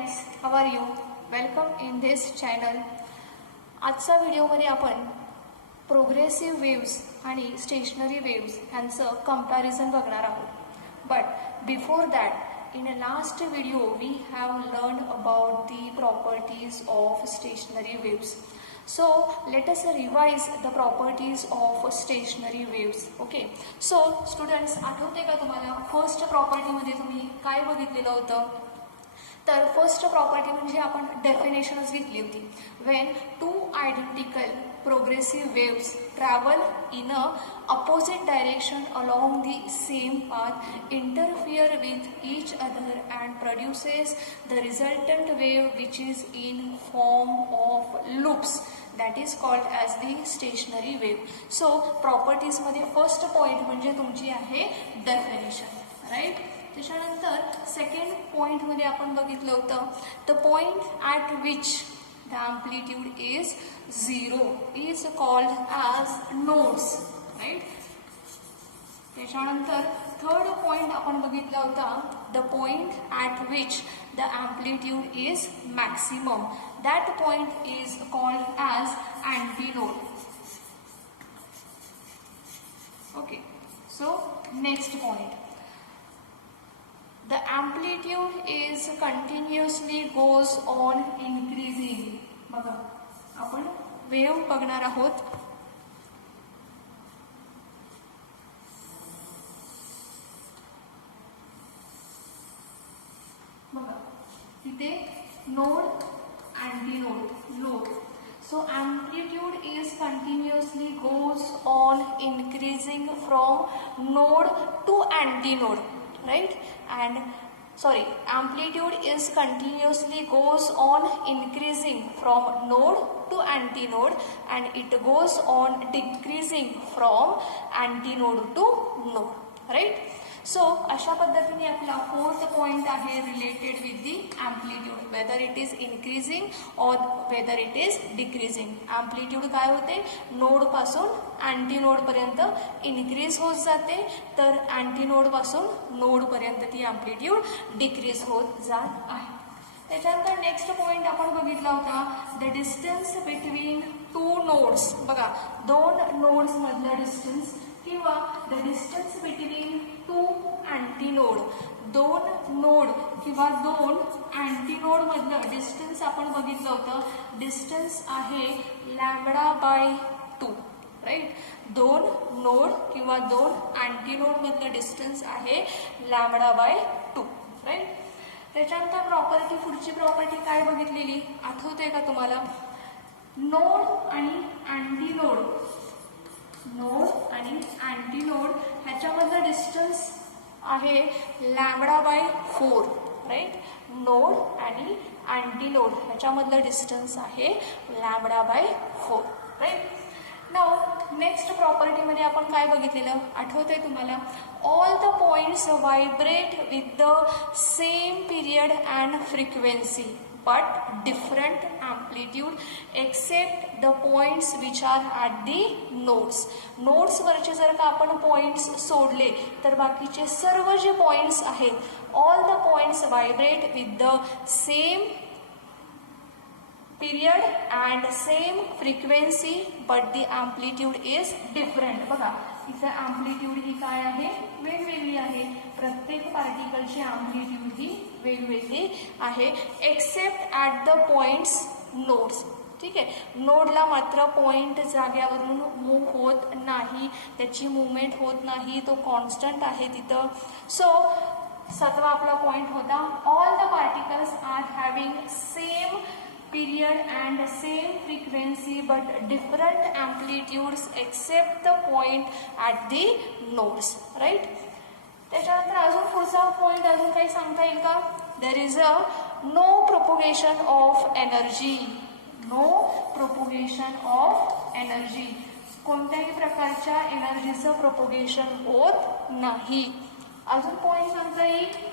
Friends, how are you? Welcome in this channel. आजच्या व्हिडिओमध्ये आपण प्रोग्रेसिव्ह वेव्स आणि स्टेशनरी वेव्स यांचं कंपॅरिझन बघणार आहोत. But before that, in a last video we have learn about the properties of stationary waves. So let us revise the properties of stationary waves. Okay, so students, आठवते का तुम्हाला first property मध्ये तुम्ही काय बघितलेलं होतं? तर फर्स्ट प्रॉपर्टी म्हणजे आपण डेफिनेशनच घेतली होती. When two identical progressive waves travel in a opposite direction along the same path, interfere with each other and produces the resultant wave which is in form of loops, that is called as the stationary wave. So प्रॉपर्टीजमध्ये first point म्हणजे तुमची आहे definition, right. त्याच्यानंतर second पॉईंटमध्ये आपण बघितलं होतं the point at which the amplitude is 0 is called as nodes, right. त्याच्यानंतर थर्ड पॉईंट आपण बघितला होता the point at which the amplitude is maximum, that point is called as antinode. Okay, so next point, the amplitude is continuously goes on increasing. बघा, आपण wave बघणार आहोत. बघा तिथे node, antinode, load. So amplitude is continuously goes on increasing from node to antinode, right? And sorry, amplitude is continuously goes on increasing from node to antinode and it goes on decreasing from antinode to node, right? So अशा पद्धतीने आपला fourth point आहे related with the amplitude, whether it is increasing और whether it is decreasing. Amplitude काय होते? नोडपासून अँटीनोडपर्यंत increase होत जाते, तर अँटीनोडपासून नोडपर्यंत ती अँप्लिट्यूड डिक्रीज होत जात आहे. त्याच्यानंतर नेक्स्ट पॉईंट आपण बघितला होता the distance between two nodes. बघा, दोन नोड्स मधलं डिस्टन्स किंवा the distance between two antinode, दोन नोड किंवा दोन अँटीनोड मधलं डिस्टन्स आपण बघितलं होतं. डिस्टन्स आहे λ/2, राईट. दोन नोड किंवा दोन अँटीनोड मधलं डिस्टन्स आहे λ/2, राईट. त्याच्यानंतर प्रॉपर्टी, पुढची प्रॉपर्टी काय बघितलेली आठवते का तुम्हाला? नोड आणि अँटीनोड, नोड आणि अँटीनोड ह्याच्यामधलं डिस्टन्स आहे λ/4, राईट. नोड आणि अँटीनोड ह्याच्यामधलं डिस्टन्स आहे λ/4, राईट. नाउ नेक्स्ट प्रॉपर्टीमध्ये आपण काय बघितलेलं आठवतंय तुम्हाला? All the points vibrate with the same period and frequency but different amplitude except the points which are at the nodes. Nodes वरचे जर का आपण पॉइंट्स सोडले तर बाकीचे सर्व जे पॉइंट्स आहेत all the points vibrate with the same period and same frequency but the amplitude is different. बघा, इथे अँप्लिट्यूड ही काय आहे? वेगवेगळी आहे. प्रत्येक पार्टिकलची अँप्लिट्यूड ही वेगवेगळी आहे except at the points nodes. ठीक आहे, नोडला मात्र पॉइंट जाग्यावरून मूव्ह होत नाही, त्याची मुवमेंट होत नाही, तो कॉन्स्टंट आहे तिथं. सो सातवा आपला पॉइंट होता all the particles are having same period and same frequency but different amplitudes except the point at the nodes, right. त्याच्यानंतर अजून पुढचा पॉइंट अजून काही सांगता येईल का? There is a no propagation of energy, no propagation of energy. कोणत्याही प्रकारच्या एनर्जीचं प्रोपोगेशन होत नाही. अजून पॉइंट सांगता येईल?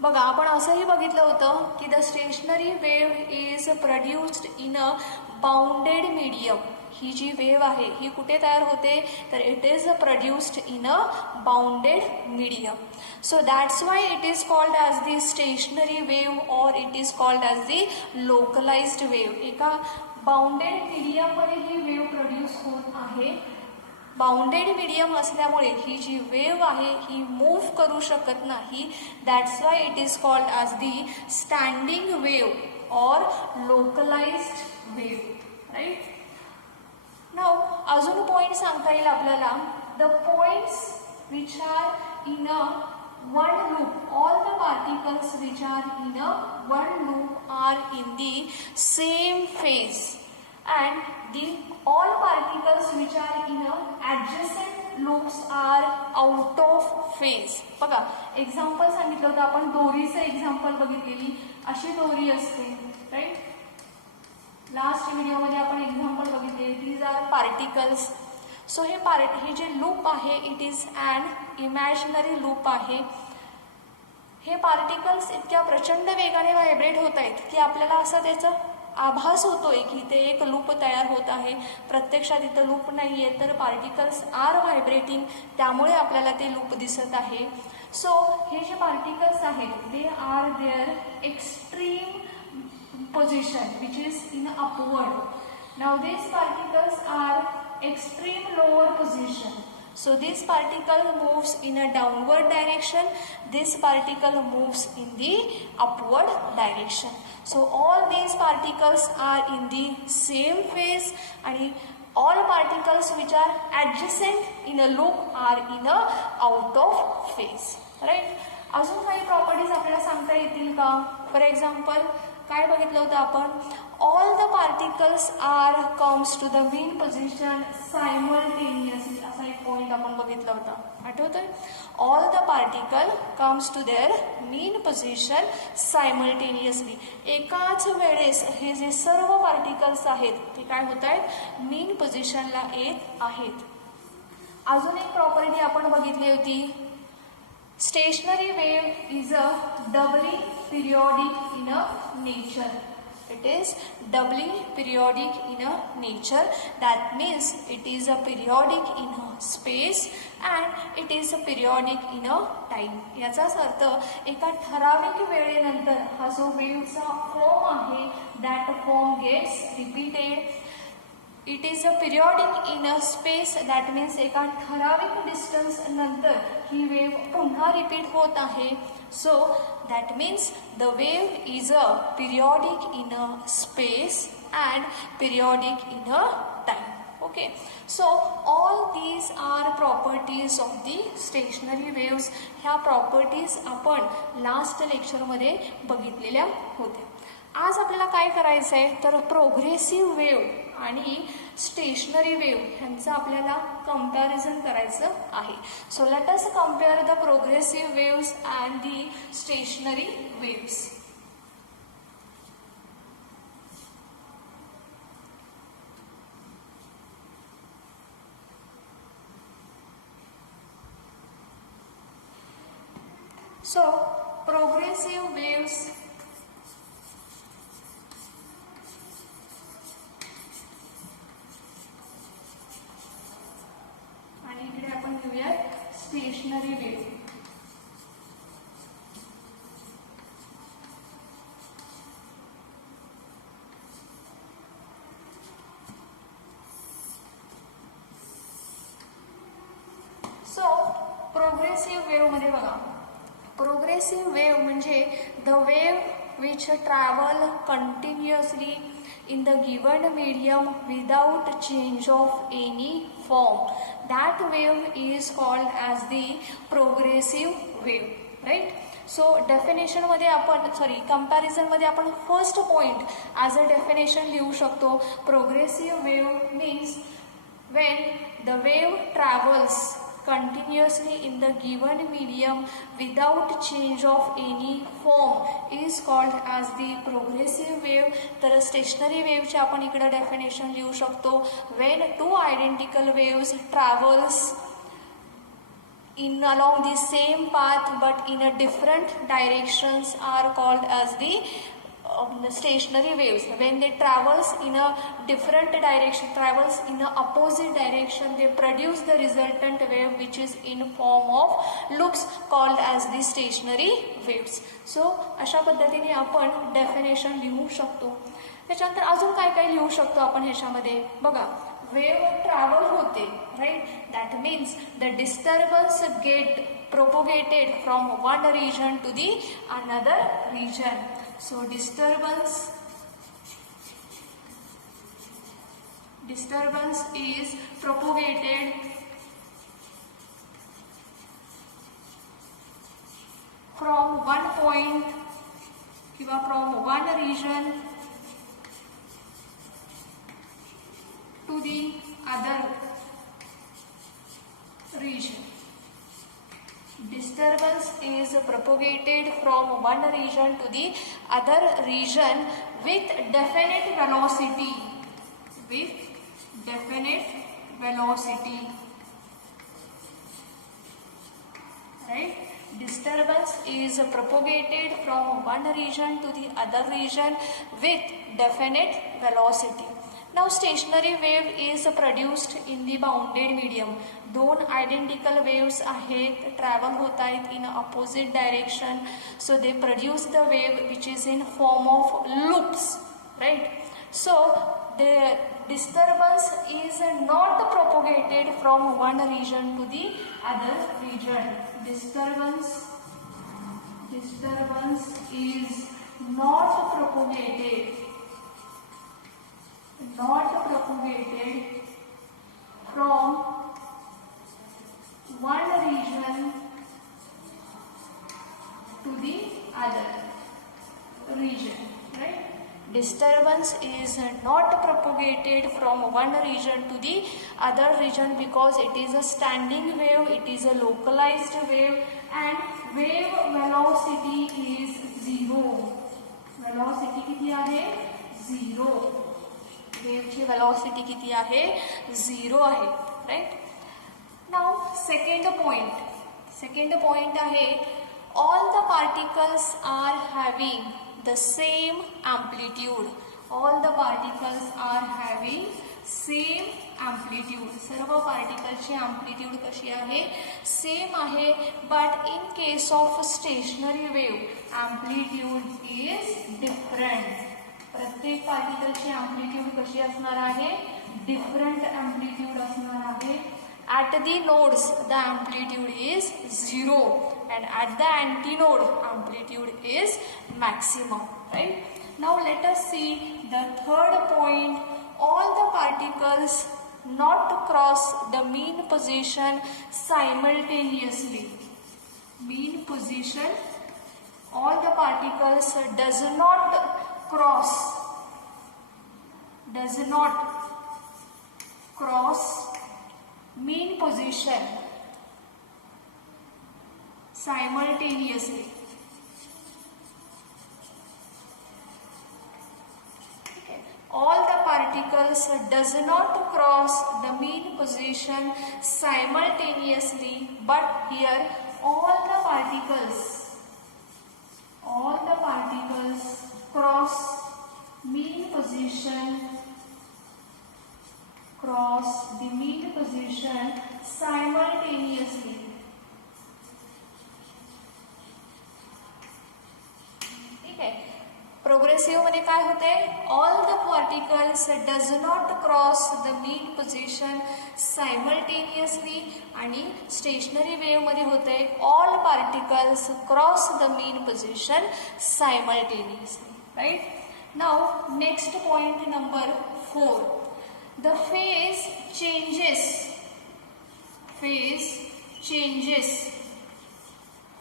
बघा, आपण असंही बघितलं होतं की the stationary wave is produced in a bounded medium. ही जी वेव आहे ही कुठे तयार होते, तर it is produced in a bounded medium. So that's why it is called as the stationary wave और it is called as the localized wave. एका बाउंडेड मीडियममध्ये ही वेव प्रोड्यूस होत आहे. बाउंडेड मीडियम असल्यामुळे ही जी वेव आहे ही मूव्ह करू शकत नाही. That's why it is called as the standing wave और लोकलाइज्ड वेव. राईट. नाव अजून पॉईंट सांगता येईल आपल्याला. The points which are in a one loop, all the particles which are in a one loop are in the same phase, and the all particles which are in a adjacent loops are out of phase. बघा example सांगितलं होतं आपण, दोरीचं example बघितलेली. अशी दोरी असते, right. Last व्हिडिओमध्ये आपण एक्झाम्पल बघितले. These R particles. सो हे जे लूप आहे it is an imaginary loop आहे. हे पार्टिकल्स इतक्या प्रचंड वेगाने व्हायब्रेट होत आहेत की आपल्याला असा त्याचा आभास होतोय की ते एक लूप तयार होत आहे. प्रत्यक्षात इथं लूप नाही आहे, तर पार्टिकल्स आर व्हायब्रेटिंग, त्यामुळे आपल्याला ते लूप दिसत आहे. सो हे जे पार्टिकल्स आहेत they are their extreme position which is in upward. Now these particles are extreme lower position. So this particle moves in a downward direction, this particle moves in the upward direction. So all these particles are in the same phase and all particles which are adjacent in a loop are in a out of phase. Right? अजून काही properties आपल्याला सांगता येतील का? For example काय बघितलं होतं आपण, all the particles are comes to the mean position simultaneously, असा एक पॉईंट आपण बघितला होता, आठवतोय. All the particle comes to their mean position simultaneously. एकाच वेळेस हे जे सर्व पार्टिकल्स आहेत ते काय होत आहेत, मीन पोझिशनला येत आहेत. अजून एक प्रॉपर्टी आपण बघितली होती, stationary wave is a doubly periodic in a nature. It is doubly periodic in a nature. That means it is a periodic in a space and it is a periodic in a time. याचाच अर्थ एका ठराविक वेळेनंतर हा जो वेव्हचा form आहे that form gets repeated. It is a periodic in a space. That means एका ठराविक डिस्टन्स नंतर ही वेव पुन्हा रिपीट होत आहे. So that means the wave is a periodic in a space and periodic in a time. Okay. So all these are properties of the stationary waves. ह्या properties आपण last लेक्चरमध्ये बघितलेल्या होत्या. आज आपल्याला काय करायचं आहे तर प्रोग्रेसिव्ह वेव्ह आणि स्टेशनरी वेव्ह ह्यांचं आपल्याला कंपॅरिझन करायचं आहे. So let us compare the progressive waves and the stationery waves. So progressive waves आणि इकडे आपण घेऊया stationery wave. So progressive wave मध्ये बघा, प्रोग्रेसिव्ह वेव्ह म्हणजे the wave which travel continuously in the given medium without change of any form. That wave is called as the progressive wave. Right? So definition मध्ये आपण comparison मध्ये आपण first point as a definition लिहू शकतो. Progressive wave means when the wave travels continuously in the given medium without change of any form is called as the progressive wave. तर stationery वेव्हचे आपण इकडे डेफिनेशन लिहू शकतो. when two identical waves travels in along the same path but in a different directions are called as the stationary waves, when they travels in a different direction, travels in a opposite direction, they produce the resultant wave which is in form of loops called as the stationary waves. So अशा पद्धतीने आपण definition लिहू शकतो. त्याच्यानंतर अजून काय काय लिहू शकतो आपण ह्याच्यामध्ये बघा. वेव ट्रॅव्हल होते, right, that means the disturbance get propagated from one region to the another region. So disturbance is propagated from one point किंवा from one region to the other region. Disturbance is propagated from one region to the other region with definite velocity. Right? Disturbance is propagated from one region to the other region with definite velocity. Now stationary wave is produced in the bounded medium. दोन identical waves आहेत, travel होत आहेत in opposite direction, so they produce the wave which is in form of loops, right. So the disturbance is not propagated from one region to the other region. Disturbance is not propagated from one region to the other region, right? Disturbance is not propagated from one region to the other region because it is a standing wave, it is a localized wave, and wave velocity is zero. Velocity किती आहे? Zero. वेव्हची velocity किती आहे? Zero आहे, right? Now second point आहे, all the particles are having the same amplitude. All the particles are having same amplitude. सर्व पार्टिकलची amplitude कशी आहे? Same आहे. But in case of stationary wave, amplitude is different. प्रत्येक पार्टिकलची amplitude कशी असणार आहे? Different amplitude असणार आहे. At the nodes, the amplitude is 0, and at the antinode, amplitude is maximum, right? Now let us see the third point. All the particles not cross the mean position simultaneously. Mean position, all the particles does not cross mean position simultaneously. Okay. All the particles does not cross the mean position simultaneously, but here all the particles cross the mean position simultaneously. ठीक आहे. Progressive मध्ये काय होते? All the particles does not cross the mean position simultaneously, आणि stationary wave मध्ये होते all particles cross the mean position simultaneously, right. Now next point number 4. The phase changes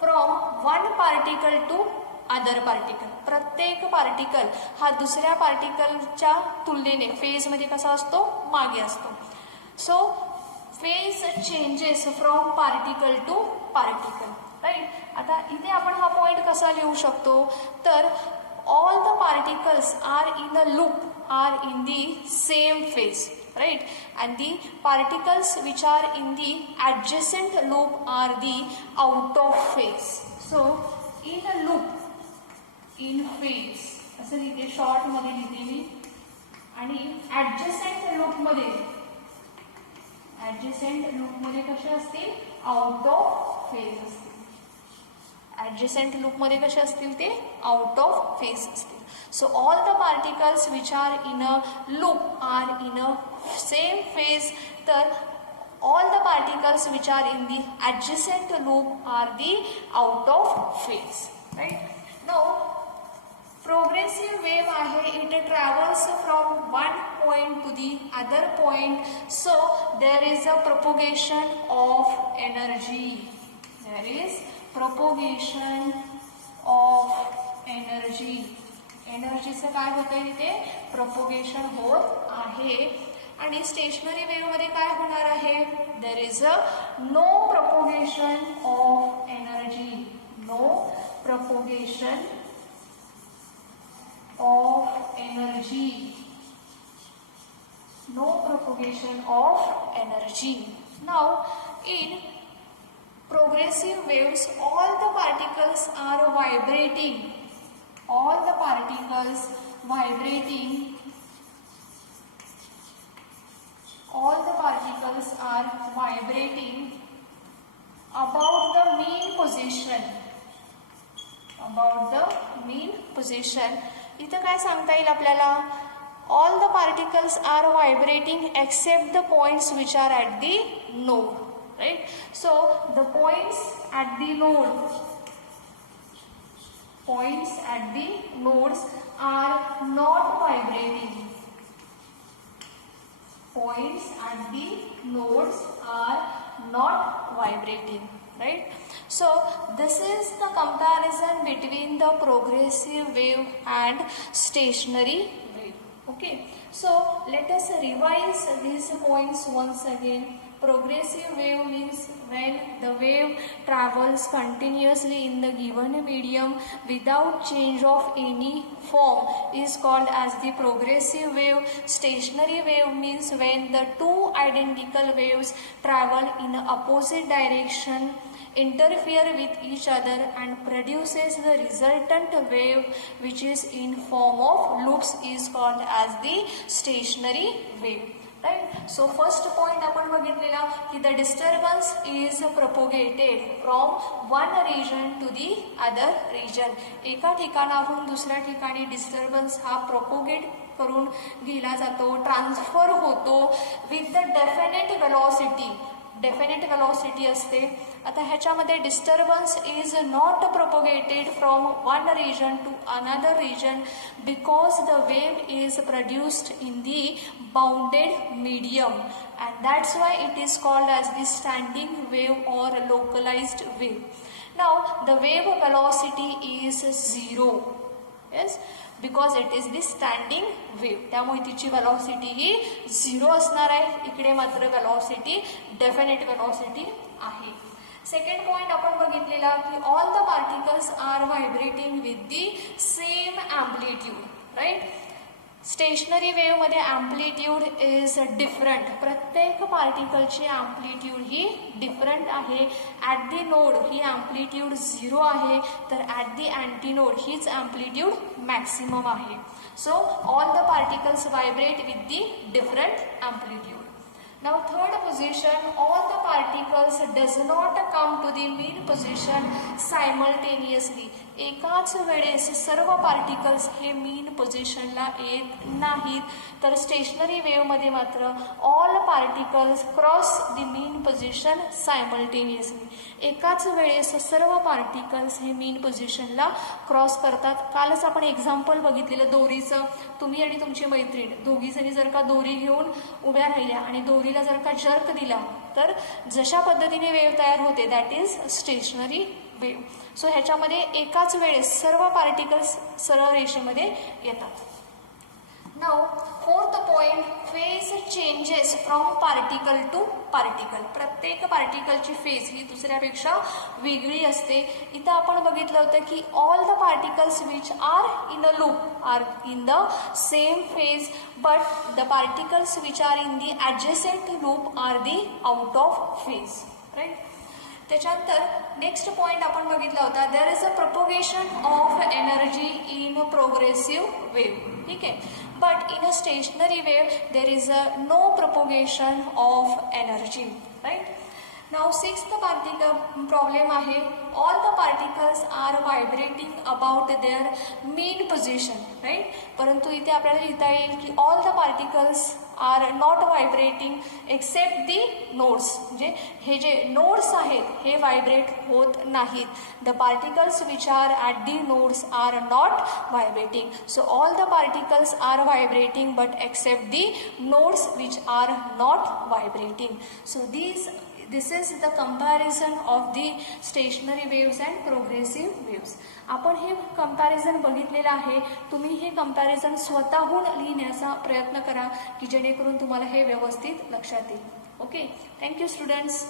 from one particle to other particle. प्रत्येक particle हा दुसऱ्या पार्टिकलच्या तुलनेने phase मध्ये कसा असतो? मागे असतो. So phase changes from particle to particle, right. आता इथे आपण हा पॉइंट कसा लिहू शकतो? तर all the particles are in a loop, are in the same phase, right? And the particles which are in the adjacent loop are the out of phase. So in a loop, in phase, असं लिहिते, शॉर्टमध्ये लिहिते मी. आणि adjacent लूपमध्ये कसे असतील, out of phase असतील. Adjacent लूपमध्ये कसे असतील ते आउट ऑफ फेज असतील. So all the particles which are in a loop are in a same phase. तर all the particles which are in the adjacent loop are the out of phase, right? Now progressive wave ahe, it travels from one point to the other point, so there is a propagation of energy. There is propagation of energy. एनर्जीचं काय होतंय इथे, propagation होत आहे. आणि stationary wave मध्ये काय होणार आहे, there is a no propagation of energy. No propagation of energy. No propagation of energy. Now in progressive waves all the particles are vibrating. All the particles vibrating. All the particles are vibrating about the mean position. About the mean position. इथं काय सांगता येईल आपल्याला, all the particles are vibrating except the points which are at the node, right? So the points at the node, points at the nodes are not vibrating. Points at the nodes are not vibrating, right? So this is the comparison between the progressive wave and stationary wave. Okay, so let us revise these points once again. Progressive wave means when the wave travels continuously in the given medium without change of any form is called as the progressive wave. Stationary wave means when the two identical waves travel in opposite direction, interfere with each other and produces the resultant wave which is in form of loops is called as the stationary wave. Right? So first point आपण बघितलेला की the disturbance is propagated from one region to the other region. एका ठिकाणाहून दुसऱ्या ठिकाणी disturbance हा propagate करून गेला जातो, ट्रान्सफर होतो with the definite velocity. Definite velocity असते. आता ह्याच्यामध्ये disturbance is not propagated from one region to another region because the wave is produced in the bounded medium and that's why it is called as the standing wave or localized wave. Now the wave velocity is 0. Yes, because it is the standing wave. त्यामुळे तिची velocity ही 0 असणार आहे. इकडे मात्र velocity definite velocity आहे. Second point आपण बघितलेला की all the particles are vibrating with the same amplitude, right. Stationary वेव्हमध्ये ॲम्प्लिट्यूड इज डिफरंट. प्रत्येक पार्टिकलची ॲम्प्लिट्यूड ही डिफरंट आहे. ॲट दी नोड ही ॲम्प्लिट्यूड 0 आहे, तर ॲट दी अँटी नोड हीच ॲम्प्लिट्यूड मॅक्सिमम आहे. So all the particles vibrate with the different amplitude. Now third position, all the particles does not come to the mean position simultaneously. एकाच वेळेस सर्व particles हे मीन पोझिशनला येत नाहीत, तर स्टेशनरी वेव्हमध्ये मात्र all particles cross the mean position simultaneously. एकाच वेळेस सर्व पार्टिकल्स हे मीन पोझिशनला क्रॉस करतात. कालच आपण एक्झाम्पल बघितलेलं दोरीचं. तुम्ही आणि तुमची मैत्रीण दोघीजणी जर का दोरी घेऊन उभ्या राहिल्या आणि दोरीला जर का जर्क दिला तर जशा पद्धतीने वेव्ह तयार होते that is stationary wave. So ह्याच्यामध्ये एकाच वेळेस सर्व पार्टिकल्स सरळ रेषेमध्ये येतात. Now fourth point, phase changes from particle to particle. प्रत्येक पार्टिकलची फेज ही दुसऱ्यापेक्षा वेगळी असते. इथं आपण बघितलं होतं की all the particles which are in a loop are in the same phase, but the particles which are in the adjacent loop are the out of phase, right. त्याच्यानंतर नेक्स्ट पॉईंट आपण बघितला होता, there is a propagation of energy in progressive wave. ठीक आहे. But in a stationary wave there is a no propagation of energy. Right. Now sixth particle problem आहे, all the particles are vibrating about their mean position. Right. परंतु इथे आपल्याला लिहिता येईल की all the particles are not vibrating except the nodes. म्हणजे हे जे नोड्स आहेत हे व्हायब्रेट होत नाहीत. The particles which are at the nodes are not vibrating. So all the particles are vibrating but except the nodes which are not vibrating. So this is the comparison of the stationary waves and progressive waves. आपण हे comparison बघितलेलं आहे. तुम्ही हे comparison स्वतःहून लिहिण्याचा प्रयत्न करा की जेणेकरून तुम्हाला हे व्यवस्थित लक्षात येईल. ओके. Thank you students.